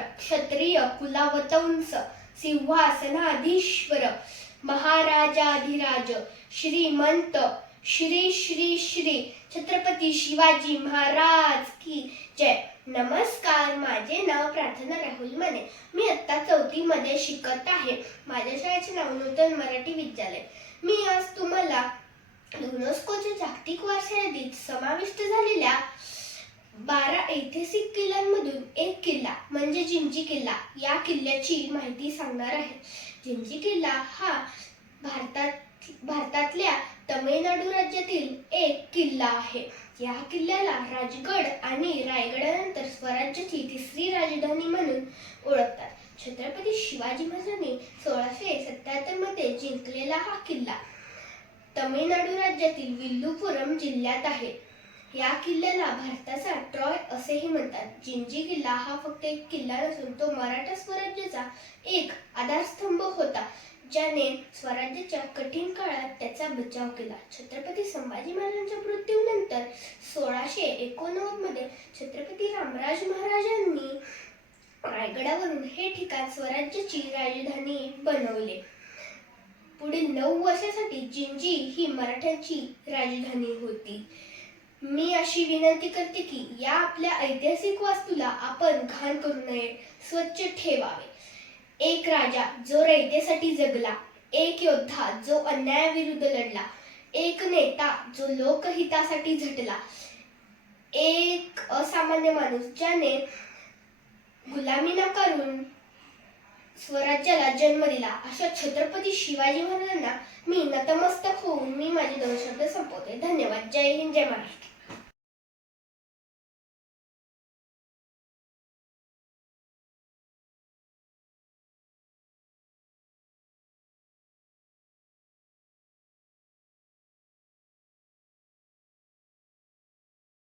क्षत्रिय कुलावतंस सिंहासनाधीश्वर महाराजाधिराज श्रीमंत श्री श्री श्री छत्रपती शिवाजी महाराज की जय. नमस्कार माझे नाव प्रार्थना राहुल माने. मी आत्ता चौथी मध्ये शिकत आहे. माझ्या शाळेचे नाव नूतन मराठी विद्यालय. मी आज तुम्हाला युनेस्कोच्या जागतिक वर्षा यादीत समाविष्ट झालेल्या बारा ऐतिहासिक किल्ल्यांमधून एक किल्ला म्हणजे जिंजी किल्ला या किल्ल्याची माहिती सांगणार आहे. जिंजी किल्ला हा भारतात भारतातल्या तमिळनाडू राज्यातील एक किल्ला आहे. या किल्ल्याला राजगड आणि रायगडानंतर स्वराज्याची तिसरी राजधानी म्हणून ओळखतात. छत्रपती शिवाजी महाराजांनी सोळाशे सत्याहत्तरमध्ये जिंकलेला हा किल्ला तमिळनाडू राज्यातील विल्लुपुरम जिल्ह्यात आहे. या किल्ल्याला भारताचा ट्रॉय असेही म्हणतात. जिंजी किल्ला हा फक्त एक किल्ला नसून तो मराठा स्वराज्याचा एक आधारस्तंभ होता ज्याने स्वराज्याच्या कठीण काळात त्याचा बचाव केला. छत्रपती संभाजी महाराजांच्या मृत्यूनंतर सोळाशे एकोणनव्वदमध्ये छत्रपती रामराज महाराजांनी रायगडावरून हे ठिकाण स्वराज्याची राजधानी बनवले. पुढील नऊ वर्षासाठी जिंजी ही मराठ्यांची राजधानी होती. मी अशी विनंती करते की या आपल्या ऐतिहासिक वास्तूला आपण घाण करू नये स्वच्छ ठेवावे. एक राजा जो रयतेसाठी जगला एक योद्धा जो अन्यायाविरुद्ध लढला एक नेता जो लोकहितासाठी झटला एक असामान्य माणूस ज्याने गुलामी नाकारून स्वराज्याला जन्म दिला अशा छत्रपती शिवाजी महाराजांना मी नतमस्तक होऊन मी माझे दोन शब्द संपवते. धन्यवाद. जय हिंद जय महाराष्ट्र.